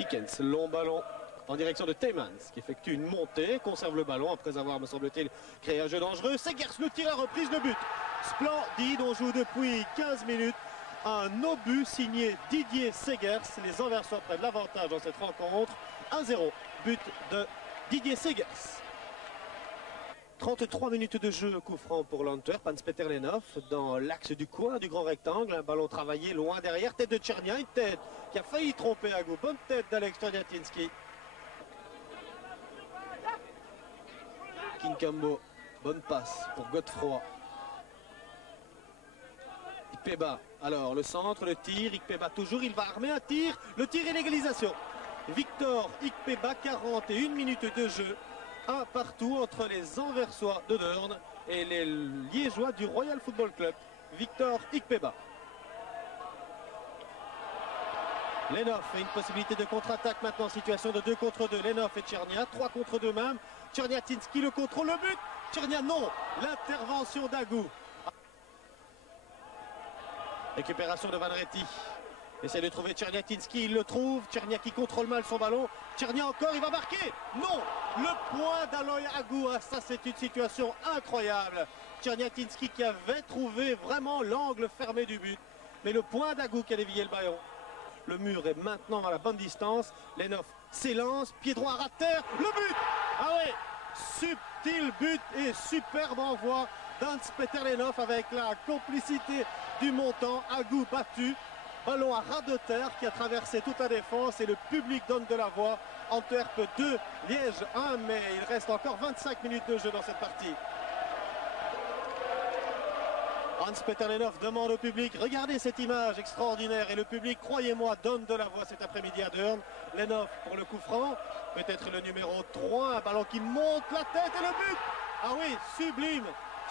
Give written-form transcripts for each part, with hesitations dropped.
Kikens, long ballon en direction de Teymans qui effectue une montée, conserve le ballon après avoir, me semble-t-il, créé un jeu dangereux. Segers le tir à reprise de but. Splendide, on joue depuis 15 minutes. Un obus signé Didier Segers. Les Anversois prennent l'avantage dans cette rencontre. 1-0, but de Didier Segers. 33 minutes de jeu, coup franc pour l'Antwerp. Hans-Peter Lenhoff dans l'axe du coin du grand rectangle. Un ballon travaillé loin derrière. Tête de Tchernia, une tête qui a failli tromper Agou. Bonne tête d'Alex Czerniatinski. Kinkambo, bonne passe pour Godefroy. Ikpeba, alors le centre, le tir. Ikpeba toujours, il va armer un tir. Le tir et l'égalisation. Victor Ikpeba, 41 minutes de jeu. Un partout entre les Anversois de Deurne et les Liégeois du Royal Football Club. Victor Ikpeba. Lenhoff a une possibilité de contre-attaque maintenant. Situation de 2 contre 2. Lenhoff et Tchernia, 3 contre 2 même. Czerniatinski le contrôle, le but. Tchernia non. L'intervention d'Agou. Récupération de Van Réty. Essaie de trouver Czerniatinski, il le trouve. Tchernia qui contrôle mal son ballon. Tchernia encore, il va marquer. Non. Le point d'Aloy Agou. Ah, ça c'est une situation incroyable. Czerniatinski qui avait trouvé vraiment l'angle fermé du but. Mais le point d'Agou qui a dévié le ballon. Le mur est maintenant à la bonne distance. Lenhoff s'élance, pied droit à terre. Le but. Ah oui, subtil but et superbe envoi d'Hans-Peter Lenhoff avec la complicité du montant. Agou battu. Ballon à ras de terre qui a traversé toute la défense et le public donne de la voix. Antwerp 2, Liège 1, mais il reste encore 25 minutes de jeu dans cette partie. Hans-Peter Lenhoff demande au public, regardez cette image extraordinaire et le public, croyez-moi, donne de la voix cet après-midi à Deurne. Lenhoff pour le coup franc, peut-être le numéro 3, un ballon qui monte la tête et le but. Ah oui, sublime,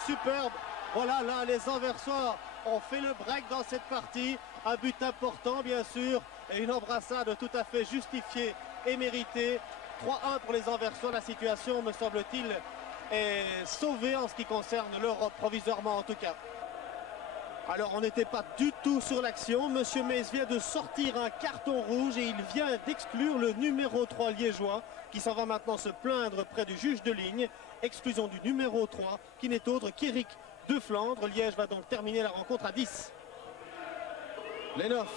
superbe. Voilà, là, les Anversois ont fait le break dans cette partie. Un but important, bien sûr, et une embrassade tout à fait justifiée et méritée. 3-1 pour les Anversois. La situation, me semble-t-il, est sauvée en ce qui concerne l'Europe, provisoirement en tout cas. Alors, on n'était pas du tout sur l'action. Monsieur Mees vient de sortir un carton rouge et il vient d'exclure le numéro 3 liégeois qui s'en va maintenant se plaindre près du juge de ligne. Exclusion du numéro 3 qui n'est autre qu'Éric de Flandre. Liège va donc terminer la rencontre à 10. Lenhoff.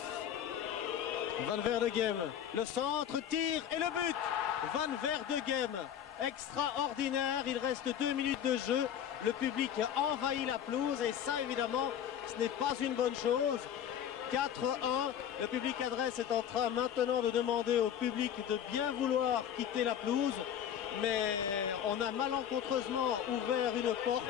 Van Verdegem. Le centre, tire et le but. Van Verdegem. Extraordinaire. Il reste 2 minutes de jeu. Le public envahit la pelouse et ça, évidemment, ce n'est pas une bonne chose. 4-1. Le public adresse est en train maintenant de demander au public de bien vouloir quitter la pelouse. Mais on a malencontreusement ouvert une porte.